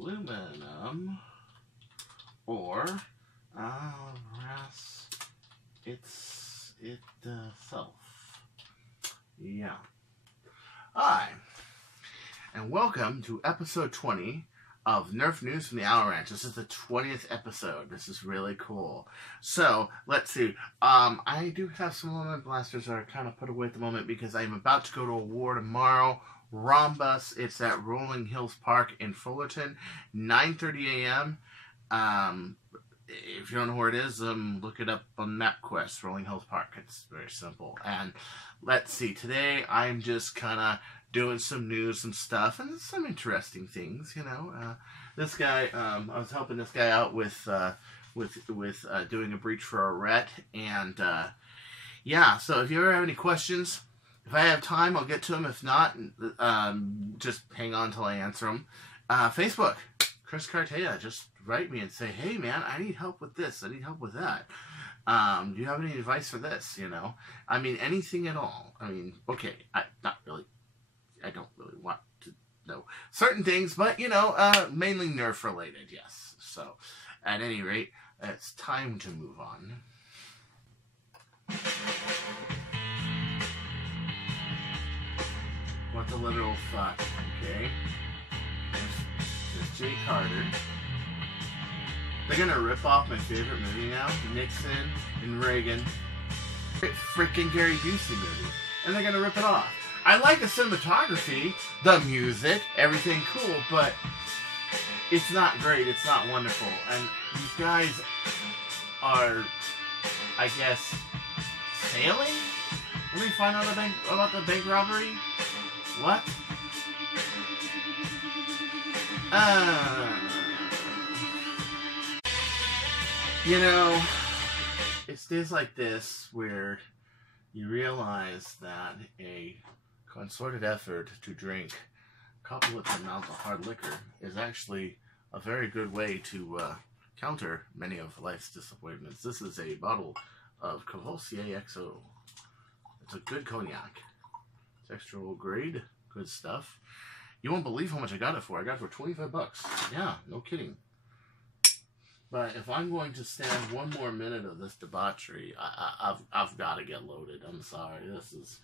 aluminum or brass itself. Yeah. Hi, and welcome to episode 20 of Nerf News from the Owl Ranch. This is the 20th episode. This is really cool. So, let's see. I do have some limit blasters that are kind of put away at the moment because I'm about to go to a war tomorrow. Rhombus. It's at Rolling Hills Park in Fullerton, 9:30 a.m. If you don't know where it is, look it up on MapQuest, Rolling Hills Park. It's very simple. And let's see. Today, I'm just kind of doing some news and stuff, and some interesting things, you know. This guy, I was helping this guy out with doing a breach for a ret, and yeah. So if you ever have any questions, if I have time, I'll get to them. If not, just hang on till I answer them. Facebook, Chris Cartea, just write me and say, hey man, I need help with this. I need help with that. Do you have any advice for this? You know, I mean, anything at all. I mean, okay, I don't really want to know certain things, but, you know, mainly Nerf related, yes. So, at any rate, it's time to move on. What the literal fuck, okay? There's Jay Carter. They're gonna rip off my favorite movie now, Nixon and Reagan. Freaking Gary Busey movie. And they're gonna rip it off. I like the cinematography, the music, everything cool, but it's not great, it's not wonderful. And these guys are, I guess, sailing? Let me find out about the bank robbery? What? You know, it's days like this where you realize that a concerted effort to drink couplets amounts of hard liquor is actually a very good way to counter many of life's disappointments. This is a bottle of Courvoisier XO. It's a good cognac. It's extra old grade, good stuff. You won't believe how much I got it for. I got it for 25 bucks. Yeah, no kidding. But if I'm going to stand one more minute of this debauchery, I've got to get loaded. I'm sorry. This is...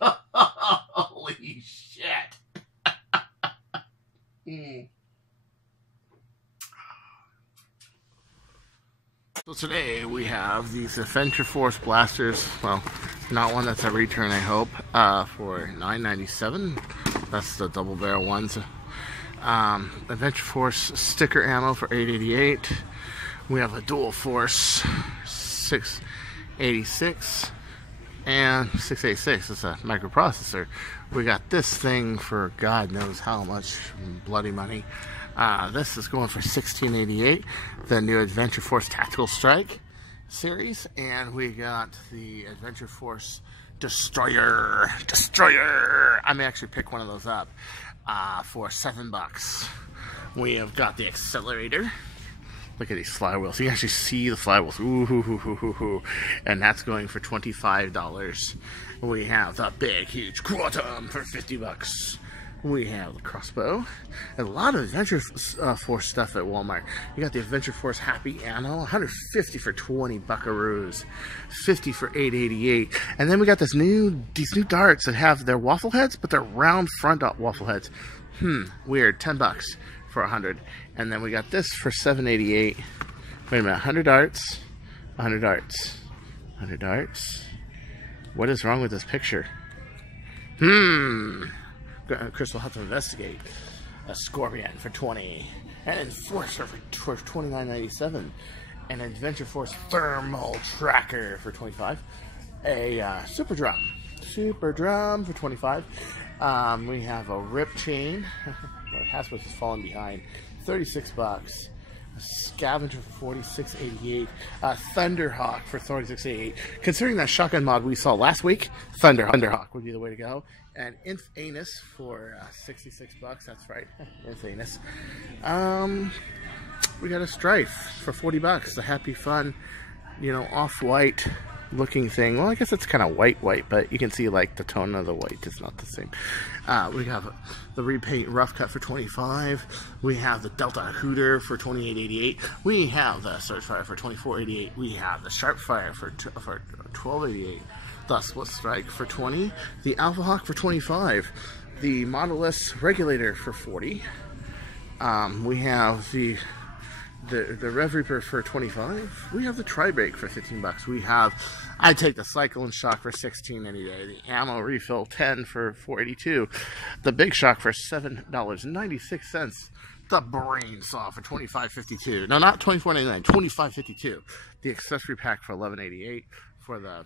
Holy shit. So today we have these Adventure Force blasters. Well, not one that's a return, I hope, for $9.97. That's the double barrel ones. Adventure Force sticker ammo for $8.88. We have a dual force $6.86 and $6.86. It's a microprocessor. We got this thing for God knows how much bloody money. This is going for $16.88. The new Adventure Force Tactical Strike series, and we got the Adventure Force Destroyer. I may actually pick one of those up. For $7. We have got the accelerator. Look at these flywheels. You can actually see the flywheels. Ooh, and that's going for $25. We have the big, huge Quantum for $50. We have the crossbow. A lot of Adventure Force stuff at Walmart. You got the Adventure Force Happy Ammo, $150 for 20 buckaroos, $50 for $8.88. And then we got these new darts that have their waffle heads, but they're round front waffle heads. Weird. $10 for 100. And then we got this for $7.88. Wait a minute, 100 darts, 100 darts, 100 darts. What is wrong with this picture? Chris will have to investigate. A Scorpion for $20, an Enforcer for $29.97, an Adventure Force Thermal Tracker for $25, a Super Drum for $25. We have a Rip Chain. Well, Hasbro's is falling behind. $36. A Scavenger for $46.88. A Thunderhawk for $36.88. Considering that shotgun mod we saw last week, Thunderhawk would be the way to go. And Inf Anus for $66. That's right, Inf Anus. We got a Strife for $40. A Happy Fun, you know, off-white looking thing. Well, I guess it's kind of white, but you can see like the tone of the white is not the same. We have the repaint rough cut for $25. We have the Delta Hooter for $28.88. We have the Surgefire for $24.88. We have the Sharpfire for $12.88. The Split Strike for $20. The Alpha Hawk for $25. The Model S Regulator for $40. We have the Rev Reaper for $25. We have the Tri-Brake for $15. We have, I'd take the Cyclone Shock for $16 any day. The Ammo Refill 10 for $4.82. The Big Shock for $7.96. The Brain Saw for $25.52. No, not $24.99. $25.52. The Accessory Pack for $11.88. For the,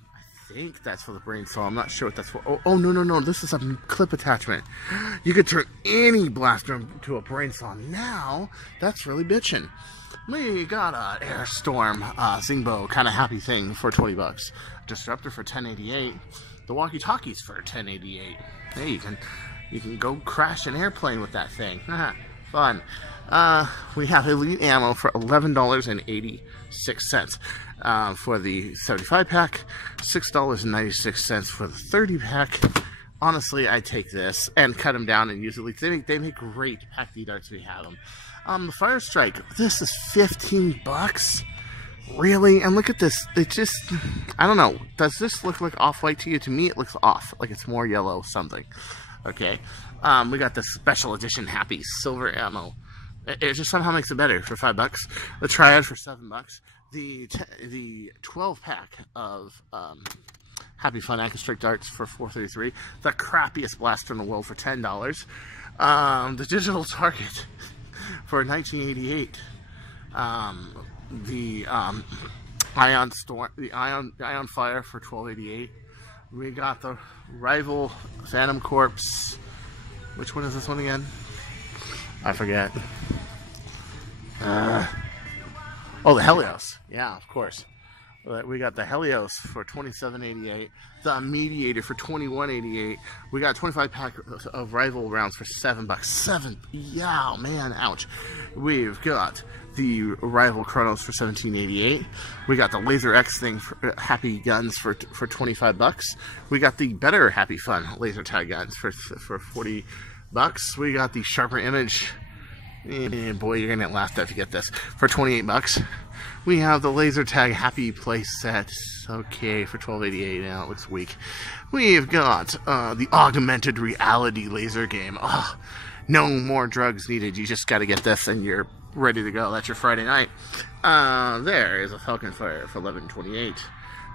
I think that's for the Brain Saw. I'm not sure what that's for. Oh, no. This is a clip attachment. You could turn any blaster into a Brain Saw now. That's really bitchin'. We got an Airstorm Zingbo kind of happy thing for $20. Disruptor for $10.88. The walkie-talkies for $10.88. Hey, you can go crash an airplane with that thing. Fun. We have Elite Ammo for $11.86 for the 75 pack. $6.96 for the 30 pack. Honestly, I take this and cut them down and use Elites. They make great pack D-darts. We have them. The Fire Strike, this is $15? Really? And look at this. It just, I don't know. Does this look like off-white to you? To me, it looks off. Like it's more yellow something. Okay. We got the Special Edition Happy Silver Ammo. It just somehow makes it better for $5. The Triad for $7. The 12-pack of Happy Fun Anti-Strike Darts for $4.33. The crappiest blaster in the world for $10. The Digital Target for $19.88. The Ion Storm, the Ion Fire for $12.88. We got the Rival Phantom Corpse. Which one is this one again? I forget. Oh, the Helios. Yeah, of course. We got the Helios for $27.88. The Mediator for $21.88. We got a 25 pack of Rival rounds for $7. Yeah, man, ouch. We've got the Rival Chronos for $17.88. We got the Laser X thing for Happy Guns for $25. We got the better Happy Fun laser tag guns for $40. We got the Sharper Image. Boy, you're gonna get laughed at if you get this for $28. We have the Laser Tag Happy Play Set, okay, for $12.88. Now it looks weak. We've got the Augmented Reality Laser Game. Oh, no more drugs needed. You just got to get this, and you're ready to go. That's your Friday night. There is a Falcon Fire for $11.28.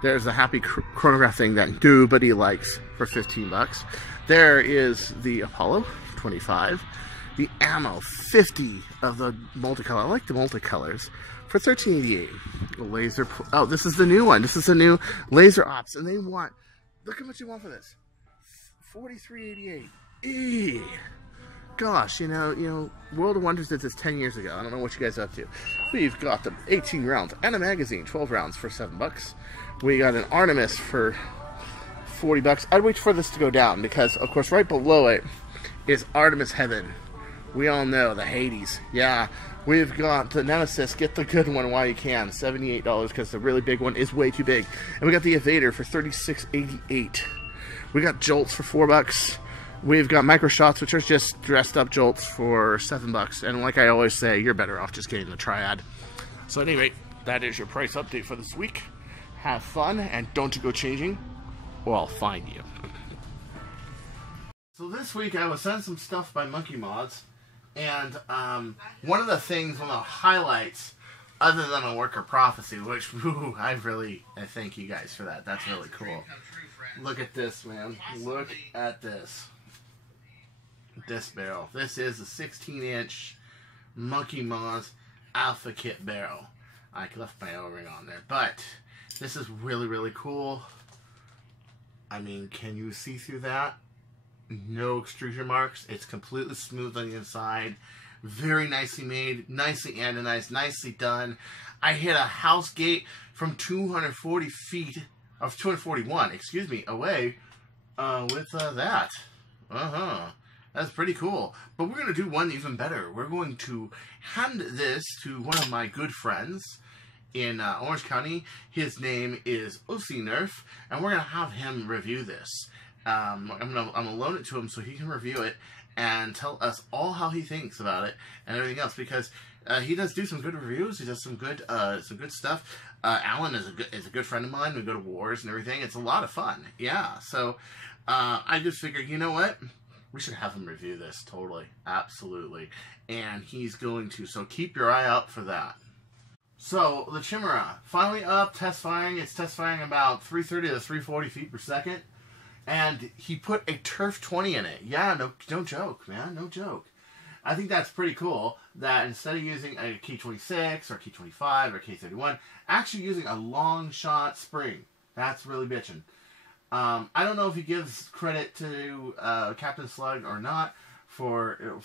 There's a Happy Chronograph thing that nobody likes for $15. There is the Apollo, $25. The Ammo, 50 of the multicolor. I like the multicolors for $13.88. Laser. Oh, this is the new one. This is the new Laser Ops, and they want. Look how much you want for this. $43.88. Gosh, you know, World of Wonders did this 10 years ago. I don't know what you guys are up to. We've got the 18 rounds and a magazine, 12 rounds for $7. We got an Artemis for $40. I'd wait for this to go down because, of course, right below it is Artemis Heaven. We all know the Hades. Yeah, we've got the Nemesis. Get the good one while you can. $78 because the really big one is way too big. And we got the Evader for $36.88. We got Jolts for $4. We've got Micro Shots, which are just dressed up Jolts for $7. And like I always say, you're better off just getting the Triad. So anyway, that is your price update for this week. Have fun and don't go changing, or I'll find you. So this week I was sent some stuff by Monkey Mods. And one of the things, one of the highlights, other than a Worker Prophecy, which, I thank you guys for that. That's really cool. Look at this, man. Look at this. This barrel. This is a 16-inch Monkey Mods Alpha Kit barrel. I left my O-ring on there. But this is really, really cool. I mean, can you see through that? No extrusion marks. It's completely smooth on the inside. Very nicely made. Nicely anodized. Nicely done. I hit a house gate from 240 feet, of 241, excuse me, away with that. That's pretty cool. But we're going to do one even better. We're going to hand this to one of my good friends. in Orange County. His name is OC Nerf, and we're gonna have him review this. I'm gonna loan it to him so he can review it and tell us all how he thinks about it and everything else, because he does do some good reviews. He does some good stuff. Alan is a good friend of mine. We go to wars and everything. It's a lot of fun. Yeah. So I just figured, you know what? We should have him review this. Totally. Absolutely. And he's going to. So keep your eye out for that. So the Chimera finally up, test firing. It's test firing about 330 to 340 feet per second. And he put a Turf 20 in it. Yeah, no joke, man. No joke. I think that's pretty cool that instead of using a Key 26 or Key 25 or Key 31, actually using a long shot spring. That's really bitchin'. I don't know if he gives credit to Captain Slug or not for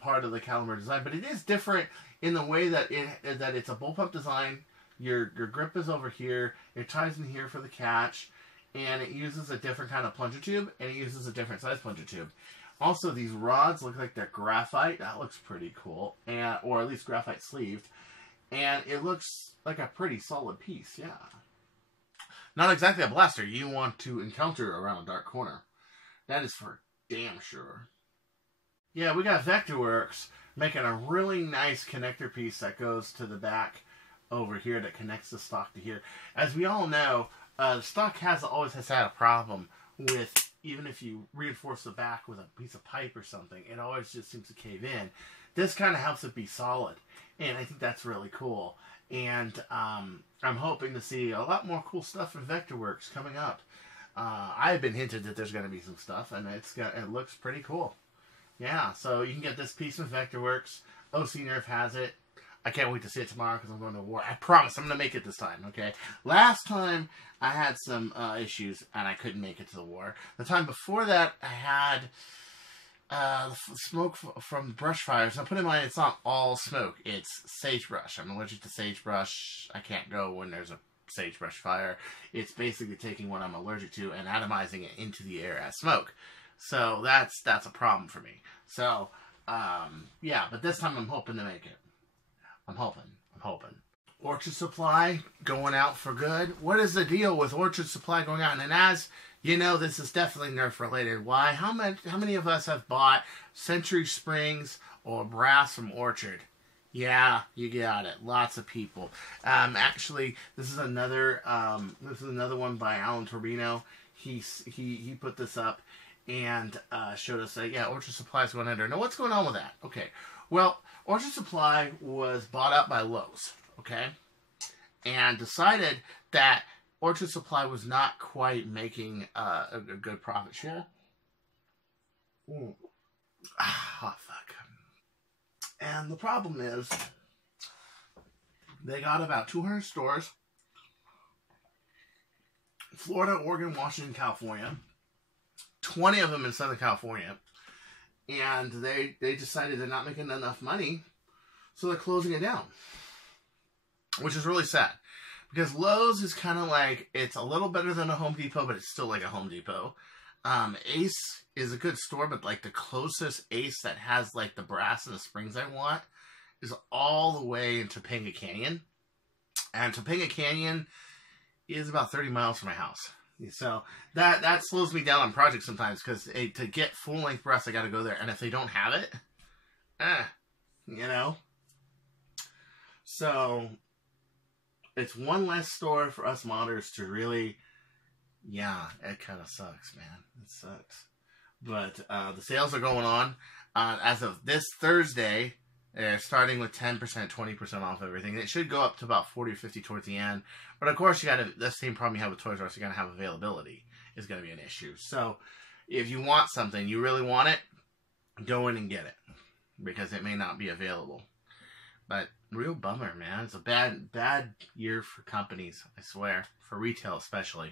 part of the caliber design, but it is different in the way that it's a bullpup design. Your grip is over here. It ties in here for the catch, and it uses a different kind of plunger tube, and it uses a different size plunger tube. Also, these rods look like they're graphite. That looks pretty cool, or at least graphite sleeved, and it looks like a pretty solid piece. Yeah. Not exactly a blaster you want to encounter around a dark corner. That is for damn sure. Yeah, we got Vectorworks making a really nice connector piece that goes to the back over here that connects the stock to here. As we all know, the stock always has had a problem with, even if you reinforce the back with a piece of pipe or something, it always just seems to cave in. This kind of helps it be solid, and I think that's really cool. And I'm hoping to see a lot more cool stuff from Vectorworks coming up. I've been hinted that there's going to be some stuff, and it looks pretty cool. Yeah, so you can get this piece from Vectorworks. OC Nerf has it. I can't wait to see it tomorrow because I'm going to war. I promise I'm going to make it this time, okay? Last time I had some issues and I couldn't make it to the war. The time before that I had smoke from brush fires. Now put in mind, it's not all smoke. It's sagebrush. I'm allergic to sagebrush. I can't go when there's a sagebrush fire. It's basically taking what I'm allergic to and atomizing it into the air as smoke. So that's a problem for me. So, yeah, but this time I'm hoping to make it. I'm hoping. Orchard Supply going out for good. What is the deal with Orchard Supply going out? And as you know, this is definitely Nerf related. Why? How many of us have bought Century Springs or brass from Orchard? Yeah, you got it. Lots of people. Actually, this is another one by Alan Torbino. He put this up and showed us that, yeah, Orchard Supply is going under. Now, what's going on with that? Okay, well, Orchard Supply was bought out by Lowe's, okay, and decided that Orchard Supply was not quite making a good profit share. Oh, fuck. And the problem is, they got about 200 stores. Florida, Oregon, Washington, California. 20 of them in Southern California. And they decided they're not making enough money, so they're closing it down. Which is really sad. Because Lowe's is kind of like, it's a little better than a Home Depot, but it's still like a Home Depot. Ace is a good store, but like the closest Ace that has like the brass and the springs I want is all the way in Topanga Canyon. And Topanga Canyon is about 30 miles from my house. So that slows me down on projects sometimes, because to get full length brass I got to go there, and if they don't have it, you know. So it's one less store for us modders to really, yeah, it kind of sucks, man. It sucks. But the sales are going on. As of this Thursday, they're starting with 10%, 20% off everything. It should go up to about 40 or 50 towards the end. But of course, you got the same problem you have with Toys R Us. You're going to have availability is going to be an issue. So if you want something, you really want it, go in and get it, because it may not be available. But real bummer, man. It's a bad year for companies, I swear, for retail especially.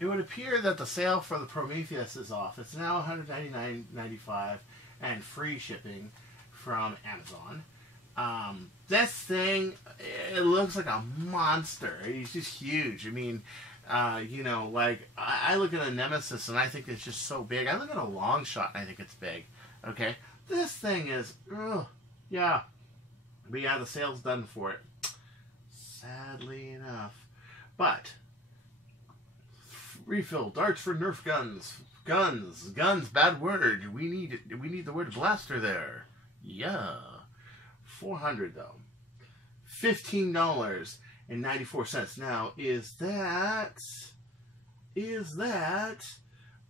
It would appear that the sale for the Prometheus is off. It's now $199.95 and free shipping from Amazon. This thing, it looks like a monster. It's just huge. I mean, you know, like, I look at a Nemesis and I think it's just so big. I look at a long shot and I think it's big. Okay? This thing is, yeah. But yeah, the sale's done for it. sadly enough. But refill darts for Nerf guns. Guns, bad word. We need the word blaster there. Yeah. $400 though. $15.94. Now, is that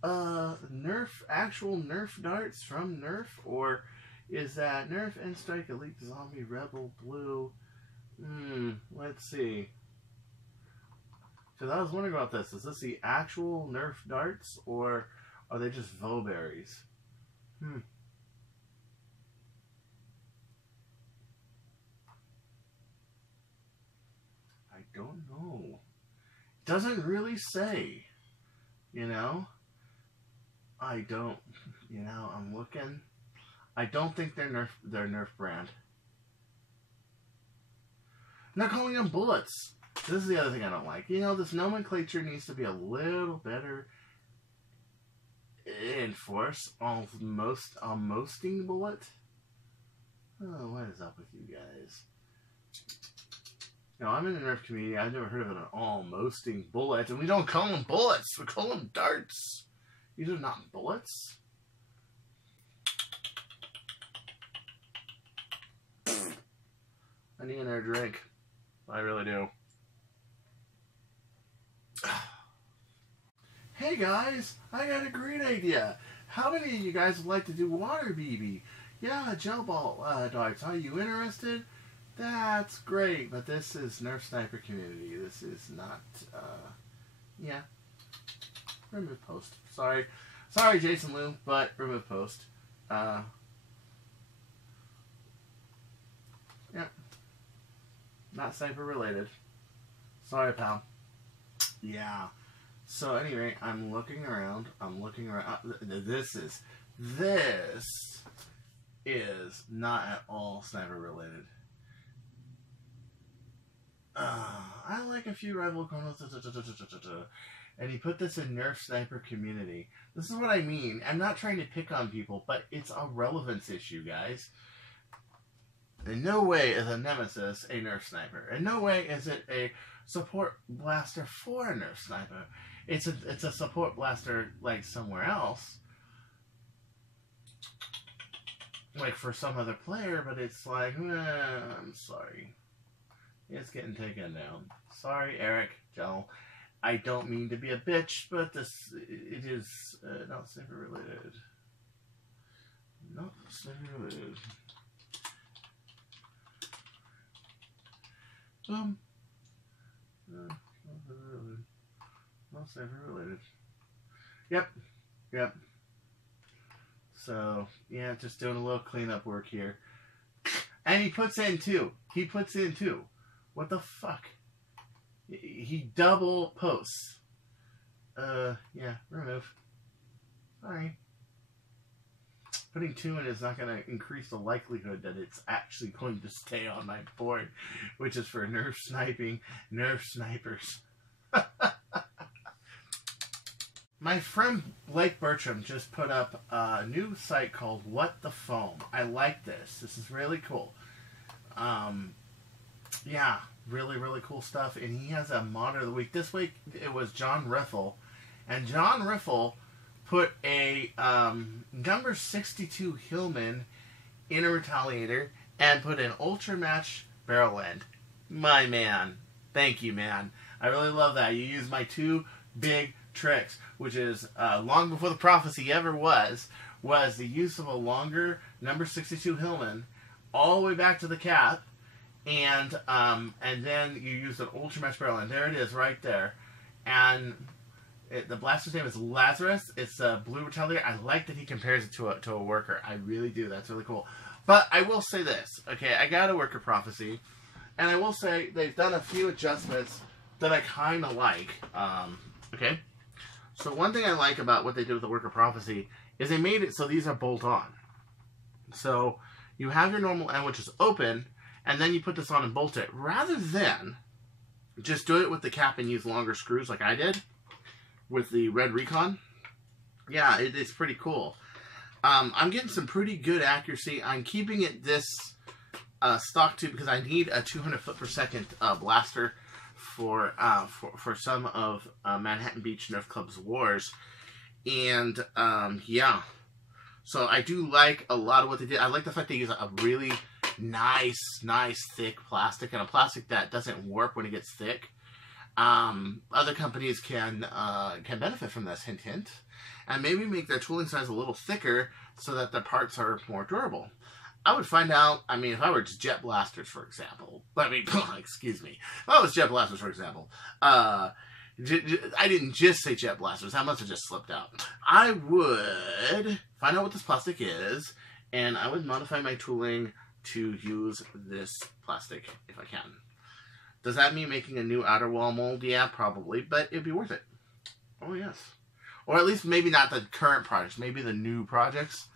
Nerf, actual Nerf darts from Nerf, or is that Nerf N-Strike Elite Zombie Rebel Blue? Let's see. Because I was wondering about this. Is this the actual Nerf darts, or are they just Vowberries? I don't know. Doesn't really say. You know? I don't. You know, I'm looking. I don't think they're Nerf brand. And they're calling them bullets. This is the other thing I don't like. You know, this nomenclature needs to be a little better enforced. Almosting bullet? Oh, what is up with you guys? No, I'm in the Nerf community. I've never heard of an almosting bullet. And we don't call them bullets. We call them darts. These are not bullets. I need another drink. I really do. Hey guys, I got a great idea. How many of you guys would like to do water BB? Yeah, gel ball darts. Are you interested? That's great, but this is Nerf Sniper community. This is not, yeah. Remove post. Sorry, Jason Lou, but remove post. Yeah. Not sniper related. Sorry, pal. Yeah. So anyway, I'm looking around. This is not at all sniper related. I like a few rival chronos. And he put this in Nerf Sniper community. This is what I mean. I'm not trying to pick on people, but it's a relevance issue, guys. In no way is a Nemesis a Nerf Sniper. In no way is it a support blaster for a Nerf Sniper. It's a support blaster like somewhere else. Like for some other player, but it's like, I'm sorry. It's getting taken down. Sorry, Eric, Joe. I don't mean to be a bitch, but it is not sniper related. Not sniper related. Not sniper related. Yep. So, yeah, just doing a little cleanup work here. And he puts in two. What the fuck? He double posts. Yeah, remove. Sorry. Putting 2 in is not going to increase the likelihood that it's actually going to stay on my board, which is for Nerf sniping, Nerf snipers. My friend Blake Bertram just put up a new site called What the Foam. I like this. This is really cool. Yeah, really cool stuff. And he has a modder of the week. This week it was John Riffle. And John Riffle put a number 62 Hillman in a retaliator and put an Ultra Match barrel end. My man. Thank you, man. I really love that. You used my 2 big tricks, which is long before the prophecy ever was the use of a longer number 62 Hillman all the way back to the cap, and then you use an Ultra Match barrel end. There it is, right there. And the blaster's name is Lazarus. It's a blue retaliator. I like that he compares it to a worker. I really do. That's really cool. But I will say this. Okay, I got a worker prophecy, and I will say they've done a few adjustments that I kind of like. Okay, so one thing I like about what they did with the worker prophecy is they made it so these are bolt-on. So you have your normal end, which is open, and then you put this on and bolt it. Rather than just do it with the cap and use longer screws like I did with the Red Recon. Yeah, it's pretty cool. I'm getting some pretty good accuracy. I'm keeping it this stock tube because I need a 200 foot per second blaster for some of Manhattan Beach Nerf Club's wars, and yeah. So I do like a lot of what they did. I like the fact they use a really nice thick plastic, and a plastic that doesn't warp when it gets thick. Other companies can benefit from this, hint hint, and maybe make their tooling size a little thicker so that the parts are more durable. I would find out, I mean, if I were just jet blasters, for example, excuse me, if I was jet blasters, for example, I didn't just say jet blasters, that must have just slipped out. I would find out what this plastic is, and I would modify my tooling to use this plastic if I can. Does that mean making a new outer wall mold? Yeah, probably, but it'd be worth it. Oh, yes. Or at least maybe not the current projects, maybe the new projects.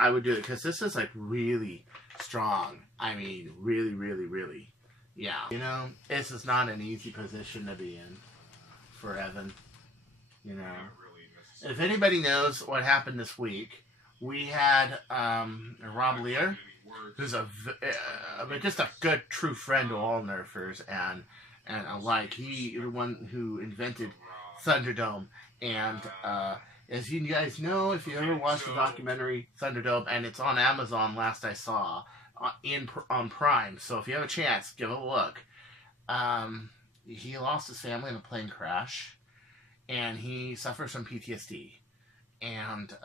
I would do it because this is like really strong. I mean, really, yeah. You know, this is not an easy position to be in for Evan. You know, if anybody knows what happened this week, we had Rob Lear, who's just a good true friend to all Nerfers, and alike. He the one who invented Thunderdome, and as you guys know, if you ever watched the documentary Thunderdome, and it's on Amazon last I saw, on Prime, so if you have a chance, give it a look. He lost his family in a plane crash, and he suffers from PTSD. And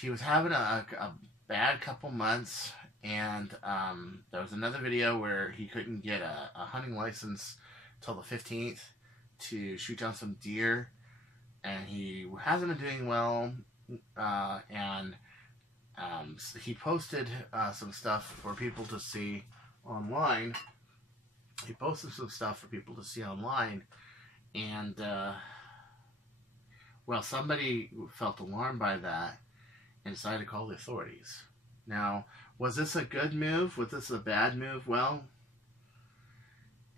he was having a bad couple months, and there was another video where he couldn't get a hunting license till the 15th to shoot down some deer. And he hasn't been doing well, and he posted some stuff for people to see online. And, well, somebody felt alarmed by that and decided to call the authorities. Now, was this a good move? Was this a bad move? Well,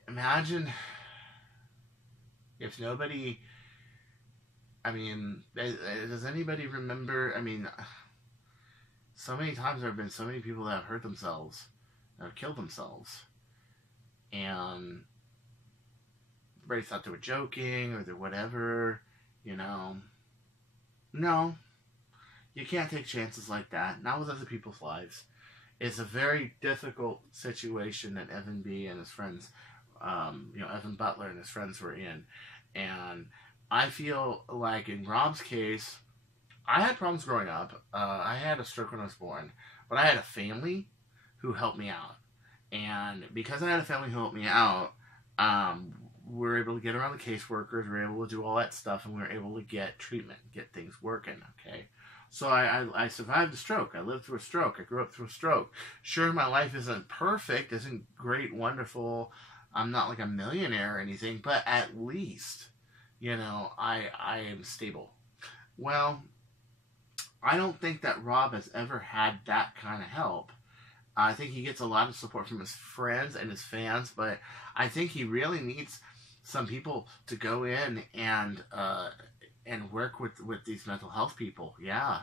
imagine if nobody... I mean, does anybody remember? I mean, so many times there have been so many people that have hurt themselves, that have killed themselves, and everybody thought they were joking or they're whatever, you know. No, you can't take chances like that, not with other people's lives. It's a very difficult situation that Evan B. and his friends, Evan Butler and his friends were in, and I feel like in Rob's case, I had problems growing up. I had a stroke when I was born, but I had a family who helped me out. And because I had a family who helped me out, we were able to get around the caseworkers, we were able to do all that stuff, and we were able to get treatment, get things working, okay? So I survived a stroke. I lived through a stroke. I grew up through a stroke. Sure, my life isn't perfect, isn't great, wonderful. I'm not like a millionaire or anything, but at least... you know, I am stable. Well, I don't think that Rob has ever had that kind of help. I think he gets a lot of support from his friends and his fans, but I think he really needs some people to go in and work with these mental health people. Yeah,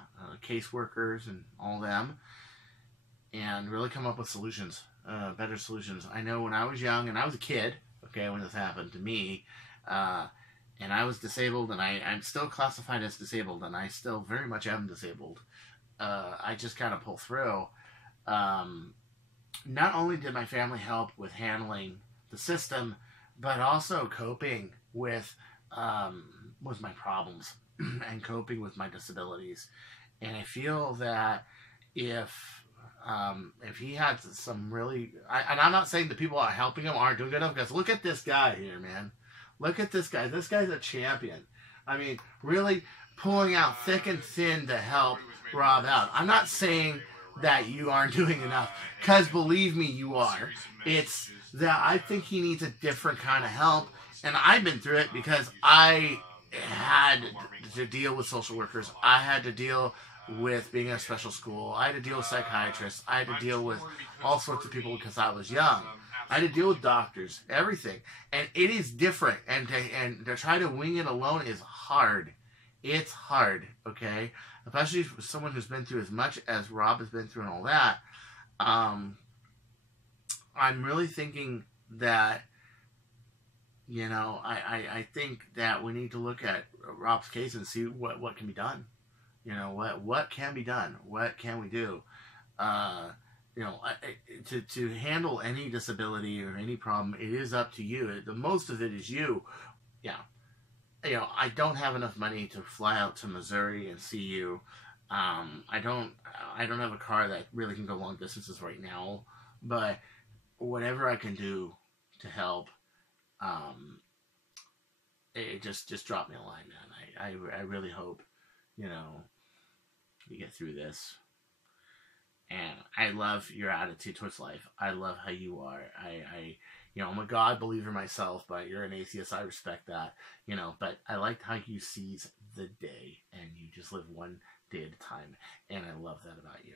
caseworkers and all them, and really come up with solutions, better solutions. I know when I was young, and I was a kid, okay, when this happened to me, and I was disabled, and I'm still classified as disabled, and I still very much am disabled. I just kind of pull through. Not only did my family help with handling the system, but also coping with my problems and coping with my disabilities. And I feel that if he had some really... and I'm not saying the people that are helping him aren't doing good enough, because look at this guy here, man. Look at this guy. This guy's a champion. I mean, really pulling out thick and thin to help Rob out. I'm not saying that you aren't doing enough, because believe me, you are. It's that I think he needs a different kind of help, and I've been through it because I had to deal with social workers. I had to deal with being in a special school. I had to deal with psychiatrists. I had to deal with all sorts of people because I was young. I had to deal with doctors, everything. And it is different. And to try to wing it alone is hard. It's hard, okay? Especially for someone who's been through as much as Rob has been through and all that. I'm really thinking that, you know, I think that we need to look at Rob's case and see what can be done. You know, what can be done? What can we do? You know, to handle any disability or any problem, it is up to you. The most of it is you. Yeah. You know, I don't have enough money to fly out to Missouri and see you. I don't have a car that really can go long distances right now, but whatever I can do to help, it just drop me a line, man. I really hope, you know, you get through this. And I love your attitude towards life. I love how you are. You know, I'm a God believer myself, but you're an atheist. I respect that, you know, but I like how you seize the day and you just live one day at a time. And I love that about you.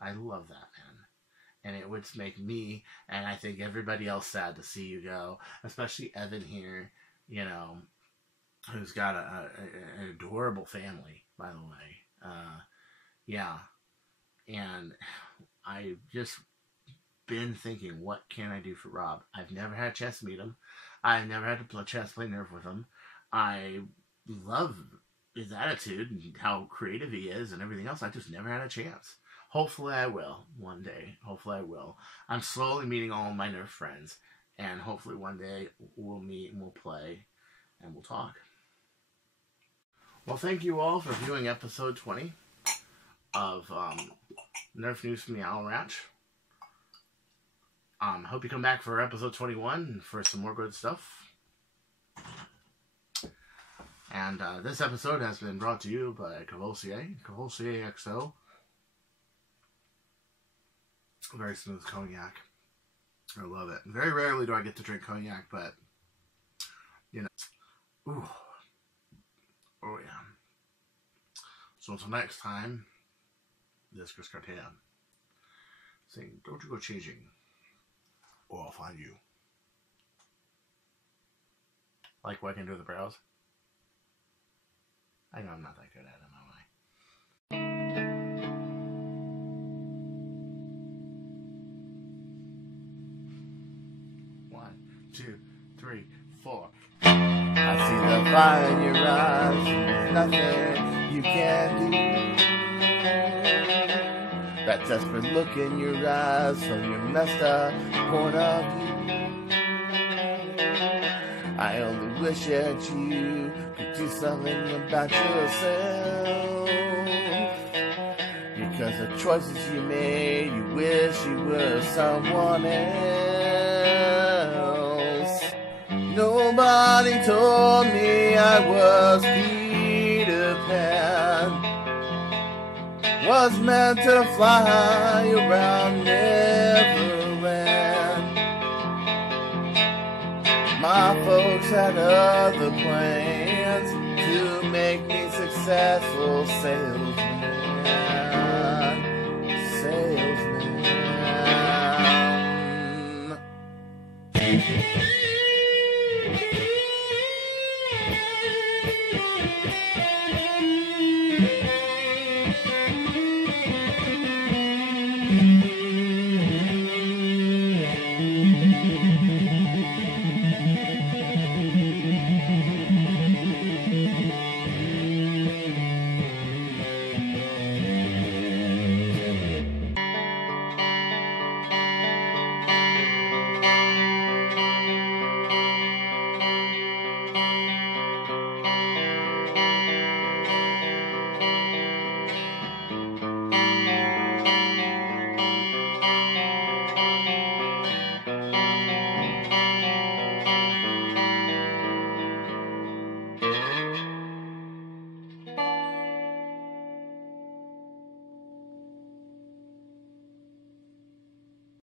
I love that, man. And it would make me, and I think everybody else, sad to see you go, especially Evan here, you know, who's got an adorable family, by the way. Yeah. And I've just been thinking, what can I do for Rob? I've never had a chance to meet him. I've never had a chance to play Nerf with him. I love his attitude and how creative he is and everything else. I just never had a chance. Hopefully I will one day. Hopefully I will. I'm slowly meeting all of my Nerf friends. And hopefully one day we'll meet and we'll play and we'll talk. Well, thank you all for viewing episode 20 of Nerf News from the Owl Ranch. Hope you come back for episode 21 for some more good stuff. And this episode has been brought to you by Cavossier XO. Very smooth cognac. I love it. Very rarely do I get to drink cognac, but, you know. Ooh. Oh, yeah. So until next time, this is Chris Cartan saying, don't you go changing, or I'll find you. Like what I can do with the brows? I know I'm not that good at it, am I? One, two, three, four. I see the fire in your eyes, there's nothing you can do. That desperate look in your eyes from your messed up point of view. I only wish that you could do something about yourself. Because the choices you made, you wish you were someone else. Nobody told me I was Peter Pan. Was meant to fly around Neverland. My folks had other plans to make me successful salesman.